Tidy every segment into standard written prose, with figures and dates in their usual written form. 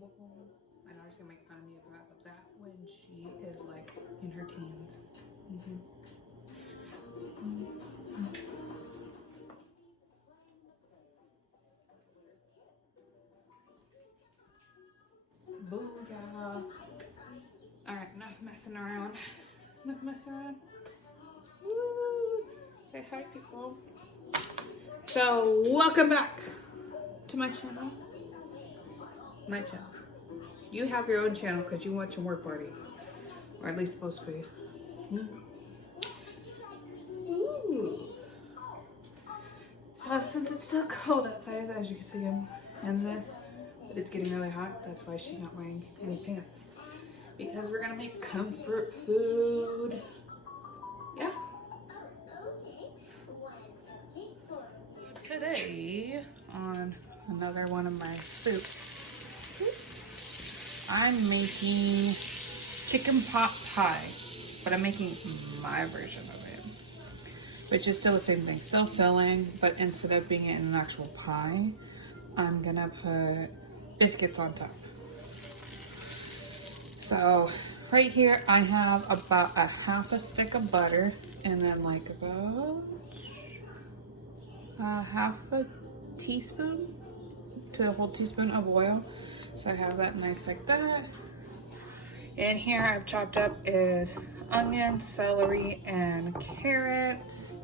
I know she's gonna make fun of me about that when she is like in her teens. Booyah. Alright, enough messing around. Enough messing around. Woo. Say hi, people. So, welcome back to my channel. My channel. You have your own channel because you watch a work party. Or at least supposed to be. Ooh. So since it's still cold outside, as you can see, I'm in this, but it's getting really hot. That's why she's not wearing any pants. Because we're gonna make comfort food. Yeah. Today, on another one of my soups, I'm making chicken pot pie, but I'm making my version of it, which is still the same thing, still filling, but instead of being in an actual pie, I'm gonna put biscuits on top. So right here I have about a half a stick of butter, and then like about half a teaspoon to a whole teaspoon of oil. So I have that nice like that. And here I've chopped up is onion, celery, and carrots.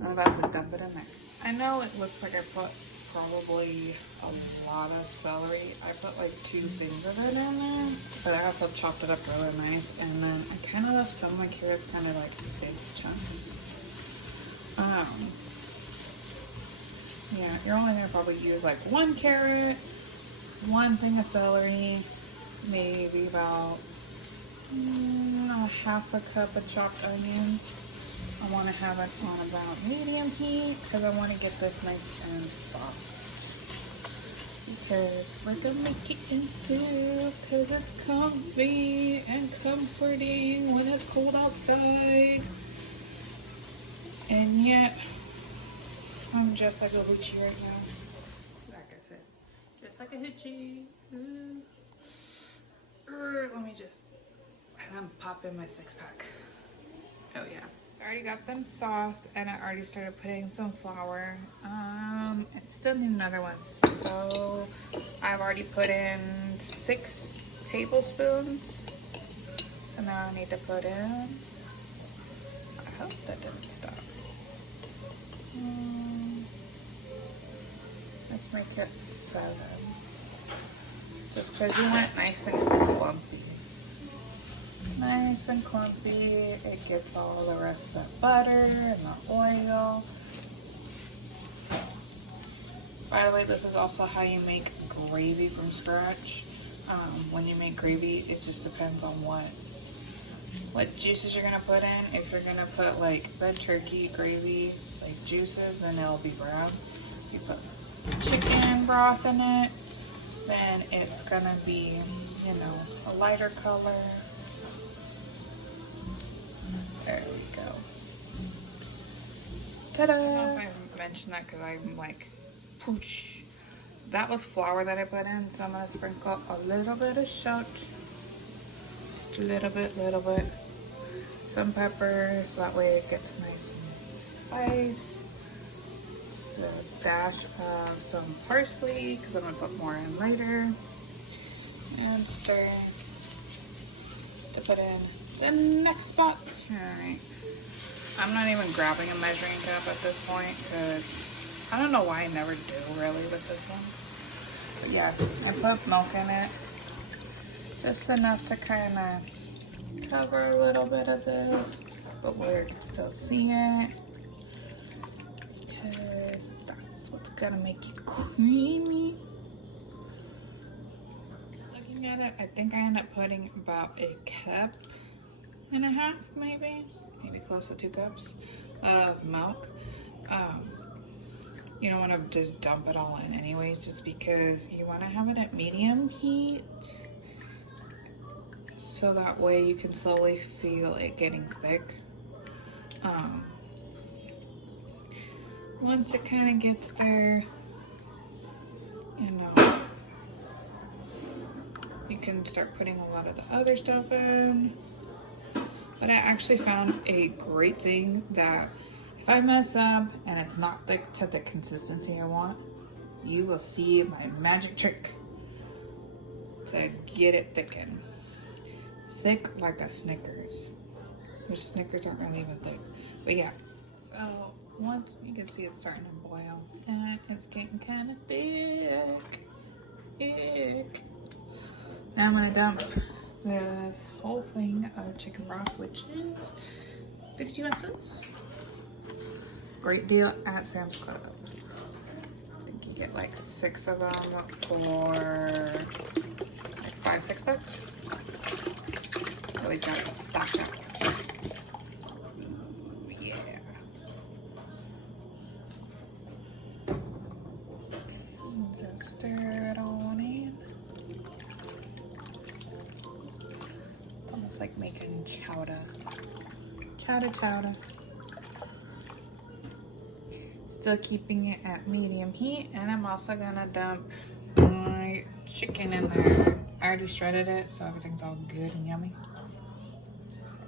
I'm about to dump it in there. I know it looks like I put probably a lot of celery. I put like 2 things of it in there, but I also chopped it up really nice. And then I kind of left some of my carrots kind of like big chunks. Yeah, you're only gonna probably use like 1 carrot, 1 thing of celery, maybe about half a cup of chopped onions. I want to have it on about medium heat because I want to get this nice and soft. Because we're gonna make it in soup because it's comfy and comforting when it's cold outside. And yet, I'm just like a hoochie right now. Like I said, just like a hoochie. Let me just pop in my 6-pack. Oh yeah. I already got them soft and I already started putting some flour. I still need another one. So I've already put in 6 tablespoons. So now I need to put in, I hope that didn't stop. Let's make it 7. Just because you want it nice and clumpy. Nice and clumpy. It gets all the rest of the butter and the oil. By the way, this is also how you make gravy from scratch. When you make gravy, it just depends on what juices you're gonna put in. If you're gonna put like red turkey gravy, like juices, then it'll be brown. If you put chicken broth in it, then it's gonna be, you know, a lighter color. There we go. Ta-da! I don't know if I mentioned that because I'm like, pooch. That was flour that I put in, so I'm gonna sprinkle a little bit of salt. Just a little bit. Some pepper, so that way it gets nice and spice. Just a dash of some parsley, because I'm gonna put more in later. And stir to put in the next spot. Alright. I'm not even grabbing a measuring cup at this point because I don't know why I never do really with this one. But yeah, I put milk in it. Just enough to kind of cover a little bit of this, but where you can still see it. Because that's what's gonna make it creamy. Looking at it, I think I end up putting about 1.5 cups, maybe close to 2 cups of milk. You don't want to just dump it all in anyways, just because you want to have it at medium heat, so that way you can slowly feel it getting thick. Once it kind of gets there, you know, you can start putting a lot of the other stuff in. But I actually found a great thing that if I mess up and it's not thick to the consistency I want, you will see my magic trick to get it thickened. Thick like a Snickers. Which Snickers aren't really even thick. But yeah. So once you can see it's starting to boil and it's getting kind of thick. Now I'm gonna dump this whole thing of chicken broth, which is 32 ounces. Great deal at Sam's Club. I think you get like 6 of them for like $5-6 bucks. Always got it stocked up. Yeah. Just stir it on in. Almost like making chowder. Chowder. Still keeping it at medium heat, and I'm also gonna dump my chicken in there. I already shredded it, so everything's all good and yummy.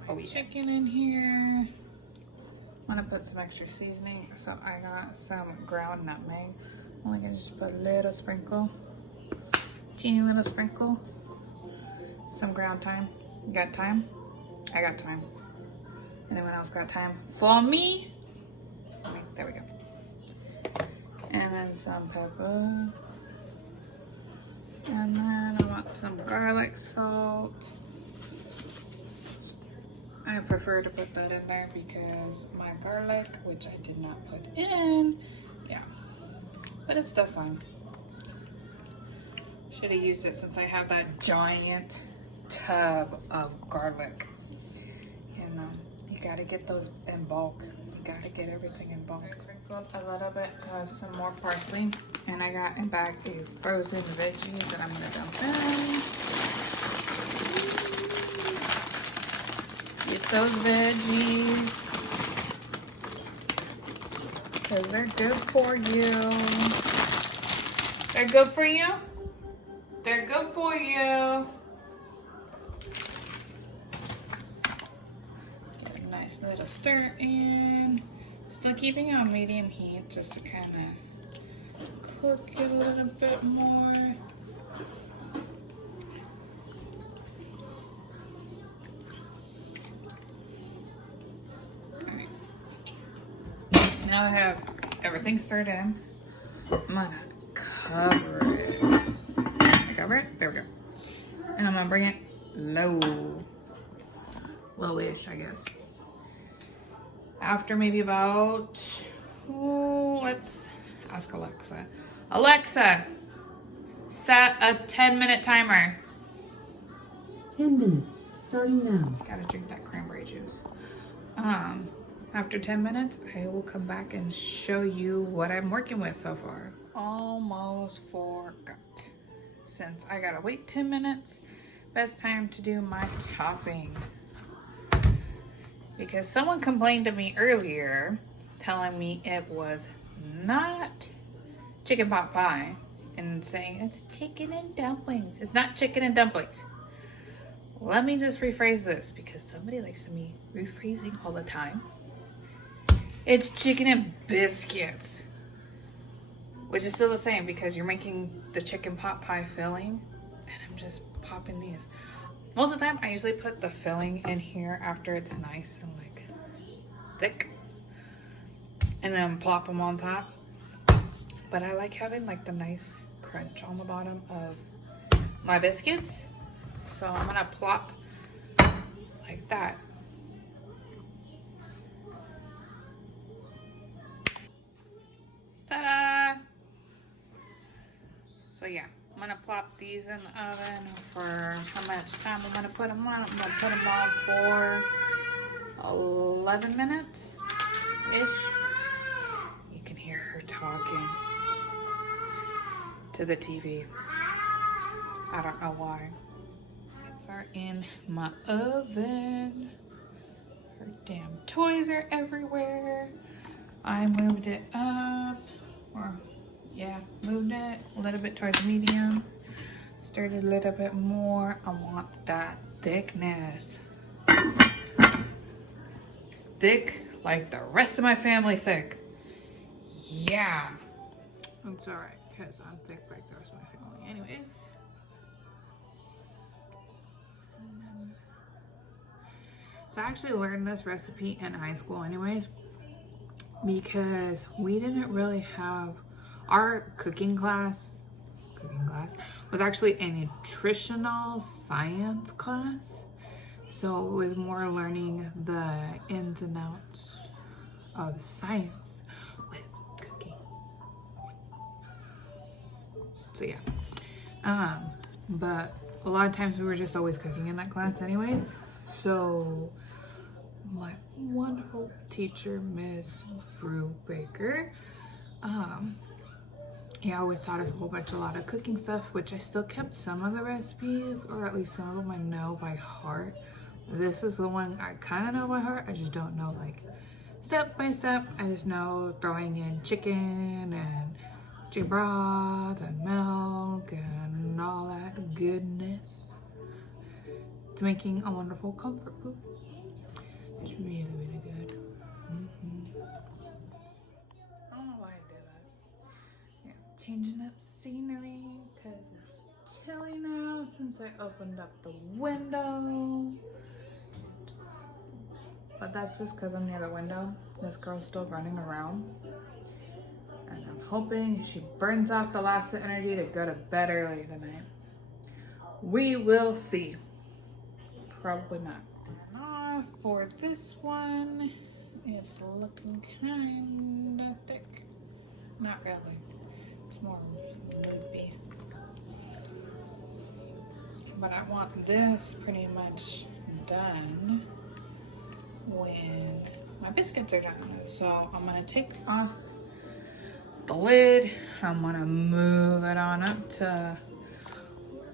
Oh, chicken in here. I'm gonna put some extra seasoning, so I got some ground nutmeg. I'm only gonna just put a little sprinkle, teeny little sprinkle. Some ground thyme. You got thyme? I got thyme. Anyone else got thyme for me? There we go. And then some pepper. And then I want some garlic salt. I prefer to put that in there because my garlic, which I did not put in, yeah. But it's still fine. Should have used it since I have that giant tub of garlic. You know, you gotta get those in bulk. Gotta get everything in bulk. I sprinkled a little bit of some more parsley, and I got in back a frozen veggies that I'm gonna dump in. Get those veggies, because they're good for you. They're good for you? They're good for you. Nice little stir in. Still keeping it on medium heat just to kind of cook it a little bit more. Alright. Now that I have everything stirred in, I'm gonna cover it. I cover it? There we go. And I'm gonna bring it low. Lowish, I guess. After maybe about, let's ask Alexa. Alexa, set a 10-minute timer. 10 minutes, starting now. Gotta drink that cranberry juice. After 10 minutes, I will come back and show you what I'm working with so far. Almost forgot. Since I gotta wait 10 minutes, best time to do my topping. Because someone complained to me earlier, telling me it was not chicken pot pie, and saying it's chicken and dumplings. It's not chicken and dumplings. Let me just rephrase this, because somebody likes me rephrasing all the time. It's chicken and biscuits, which is still the same because you're making the chicken pot pie filling, and I'm just popping these. Most of the time, I usually put the filling in here after it's nice and like thick, and then plop them on top. But I like having like the nice crunch on the bottom of my biscuits, so I'm gonna plop like that. Ta-da! So yeah, I'm gonna plop these in the oven for how much time I'm gonna put them on. I'm gonna put them on for 11 minutes-ish. You can hear her talking to the TV. I don't know why. These are in my oven. Her damn toys are everywhere. I moved it up, or yeah, moved it a little bit towards medium Stirred it a little bit more. I want that thickness. Thick like the rest of my family thick. Yeah. It's alright, because I'm thick like the rest of my family. Anyways. So I actually learned this recipe in high school anyways, because we didn't really have our cooking class was actually a nutritional science class. So it was more learning the ins and outs of science with cooking. So yeah. But a lot of times we were just always cooking in that class anyways. So my wonderful teacher, Miss Brubaker, he always taught us a lot of cooking stuff, which I still kept some of the recipes, or at least some of them I know by heart. This is the one I kind of know by heart. I just don't know like step by step. I just know throwing in chicken and chicken broth and milk and all that goodness to making a wonderful comfort food. It's really, really good. I don't know why I did that. Yeah, changing up scenery because it's chilly now since I opened up the window. But that's just because I'm near the window. This girl's still running around. And I'm hoping she burns off the last of energy to go to bed early tonight. We will see. Probably not. And for this one, it's looking kinda thick. Not really. It's more loopy. But I want this pretty much done when my biscuits are done. So I'm gonna take off the lid. I'm gonna move it on up to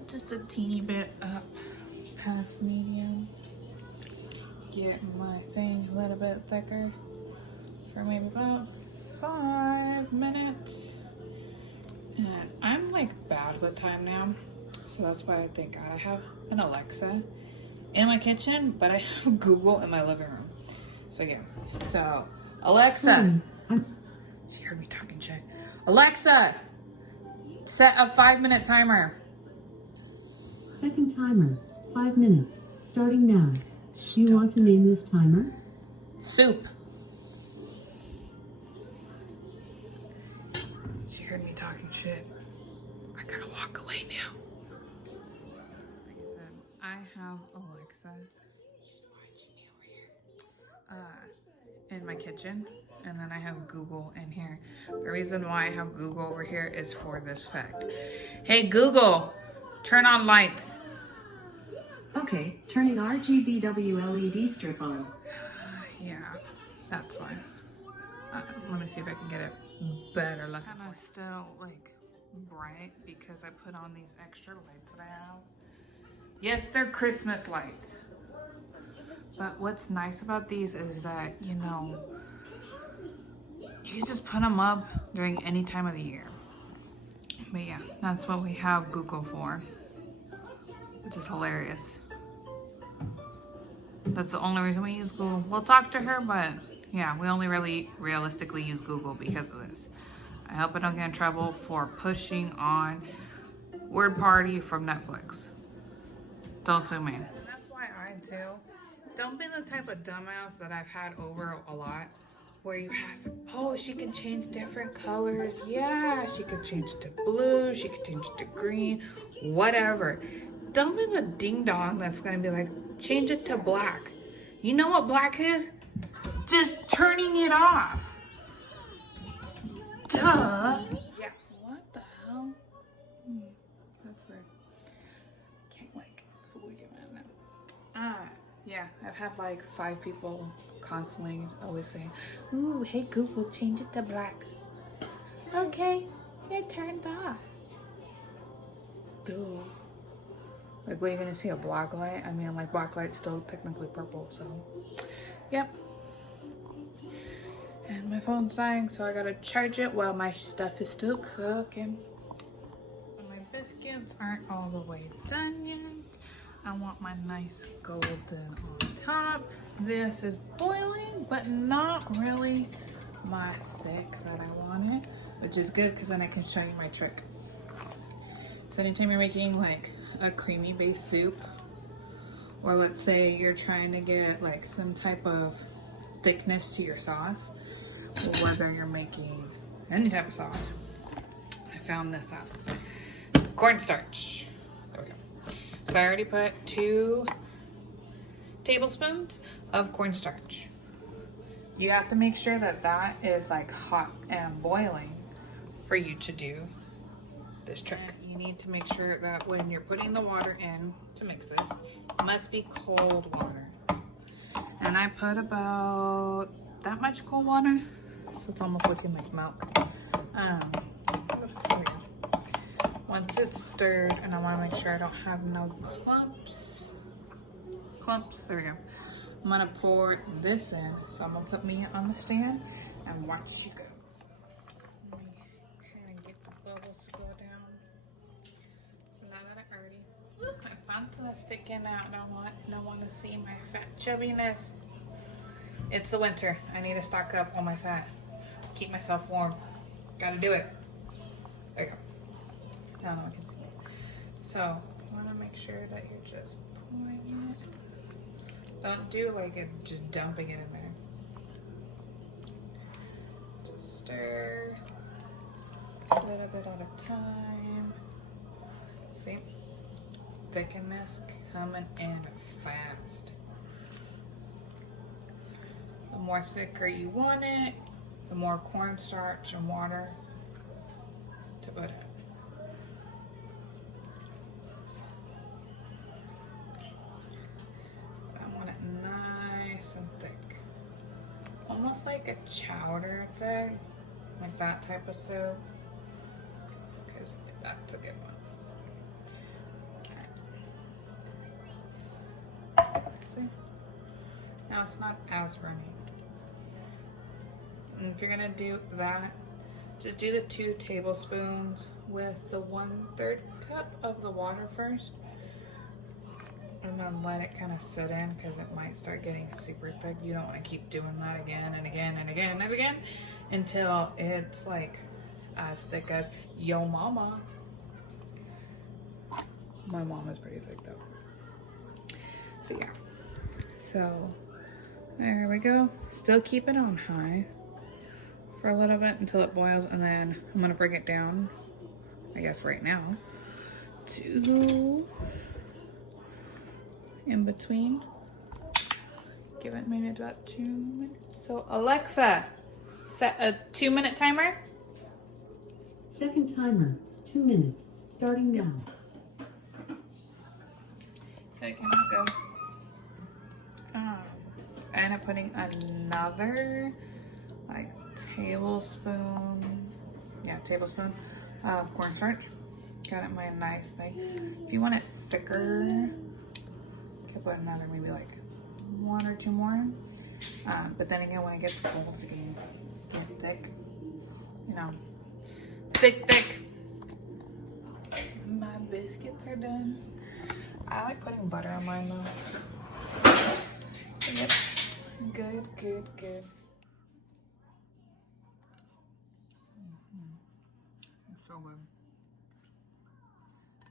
just a teeny bit up past medium. Get my thing a little bit thicker for maybe about 5 minutes. And I'm like bad with time now, so that's why I thank God I have an Alexa in my kitchen, but I have Google in my living room. So yeah. So Alexa, she heard me talking shit. Alexa, set a 5-minute timer. Second timer, 5 minutes, starting now. Do you want to name this timer? Soup. She heard me talking shit. I gotta walk away now. Like I said, I have Alexa. She's watching me over here. In my kitchen, and then I have Google in here. The reason why I have Google over here is for this fact. Hey Google, turn on lights. Okay, turning RGBW LED strip on. Yeah, that's why. Let me see if I can get it better. Look, kind of still like bright because I put on these extra lights that I have. Yes, they're Christmas lights. But what's nice about these is that, you know, you can just put them up during any time of the year. But yeah, that's what we have Google for, which is hilarious. That's the only reason we use Google. We'll talk to her, but yeah, we only really realistically use Google because of this. I hope I don't get in trouble for pushing on Word Party from Netflix. Don't sue me. And that's why I do. Don't be the type of dumbass that I've had over a lot where you ask, oh, she can change different colors. Yeah, she could change it to blue, she could change it to green, whatever. Don't be the ding dong that's gonna be like, change it to black. You know what black is? Just turning it off. Duh. Yeah, what the hell? That's weird. Can't like fully get mad now. Yeah, I've had like 5 people constantly always saying, ooh, hey Google, change it to black. Okay, it turned off. Duh. Like, what, are you gonna see, a black light? I mean, like, black light's still technically purple, so. Yep. And my phone's dying, so I gotta charge it while my stuff is still cooking. So my biscuits aren't all the way done yet. I want my nice golden on top. This is boiling, but not really my thick that I want it, which is good because then I can show you my trick. So anytime you're making like a creamy based soup, or let's say you're trying to get like some type of thickness to your sauce, or whether you're making any type of sauce, I found this out. Cornstarch. There we go. So I already put 2 tablespoons of cornstarch. You have to make sure that that is like hot and boiling for you to do this trick. And you need to make sure that when you're putting the water in to mix this, it must be cold water. And I put about that much cold water, so it's almost looking like milk. Once it's stirred, and I want to make sure I don't have no clumps. There we go. I'm gonna pour this in, so I'm gonna put me on the stand and watch you go. Let me kind of get the bubbles to go down. So now that I already, look, my pants are sticking out. I don't want to see my fat chubbiness. It's the winter. I need to stock up on my fat. Keep myself warm. Gotta do it. There you go. Now no one can see it. So, I want to make sure that you're just pouring it. Don't do like it, just dumping it in there. Just stir a little bit at a time. See? Thickness coming in fast. The more thicker you want it, the more cornstarch and water to put in. I want it nice and thick. Almost like a chowder thing, like that type of soup, because that's a good one. See? Now it's not as runny. And if you're gonna do that, just do the 2 tablespoons with the 1/3 cup of the water first. And then let it kind of sit in because it might start getting super thick. You don't want to keep doing that again and again and again and again until it's like as thick as yo mama. My mom is pretty thick though. So yeah. So there we go. Still keep it on high for a little bit until it boils, and then I'm gonna bring it down, I guess right now, to in between. Give it maybe about 2 minutes. So Alexa, set a 2-minute timer. Second timer, 2 minutes, starting now. So I cannot go. I end up putting another like tablespoon of cornstarch. Got it my nice thing. If you want it thicker, you can put another maybe like 1 or 2 more. But then again, when it gets cold, it's getting thick. You know, thick. My biscuits are done. I like putting butter on mine though. So yep, good. It's so good.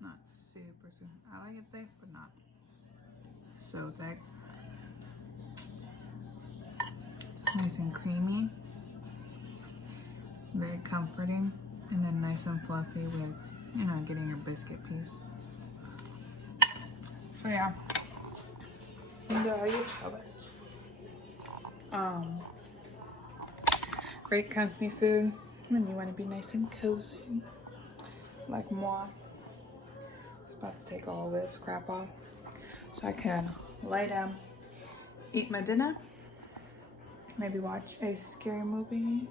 Not super. I like it thick, but not so thick. It's nice and creamy, very comforting, and then nice and fluffy with, you know, getting your biscuit piece. So yeah, enjoy your cabbage. Great comfy food when you want to be nice and cozy, like moi. I'm about to take all this crap off so I can lay down, eat my dinner, maybe watch a scary movie.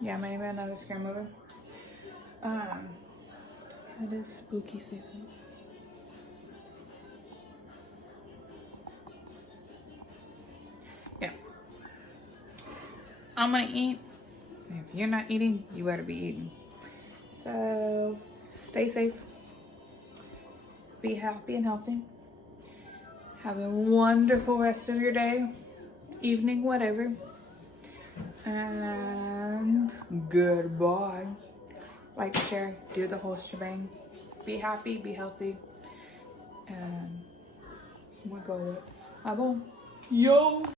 Yeah, maybe another scary movie. It is spooky season. Yeah. I'm gonna eat. If you're not eating, you better be eating. So, stay safe, be happy and healthy. Have a wonderful rest of your day, evening, whatever. And goodbye. Like, share, do the whole shebang. Be happy, be healthy. And we'll go with, yo.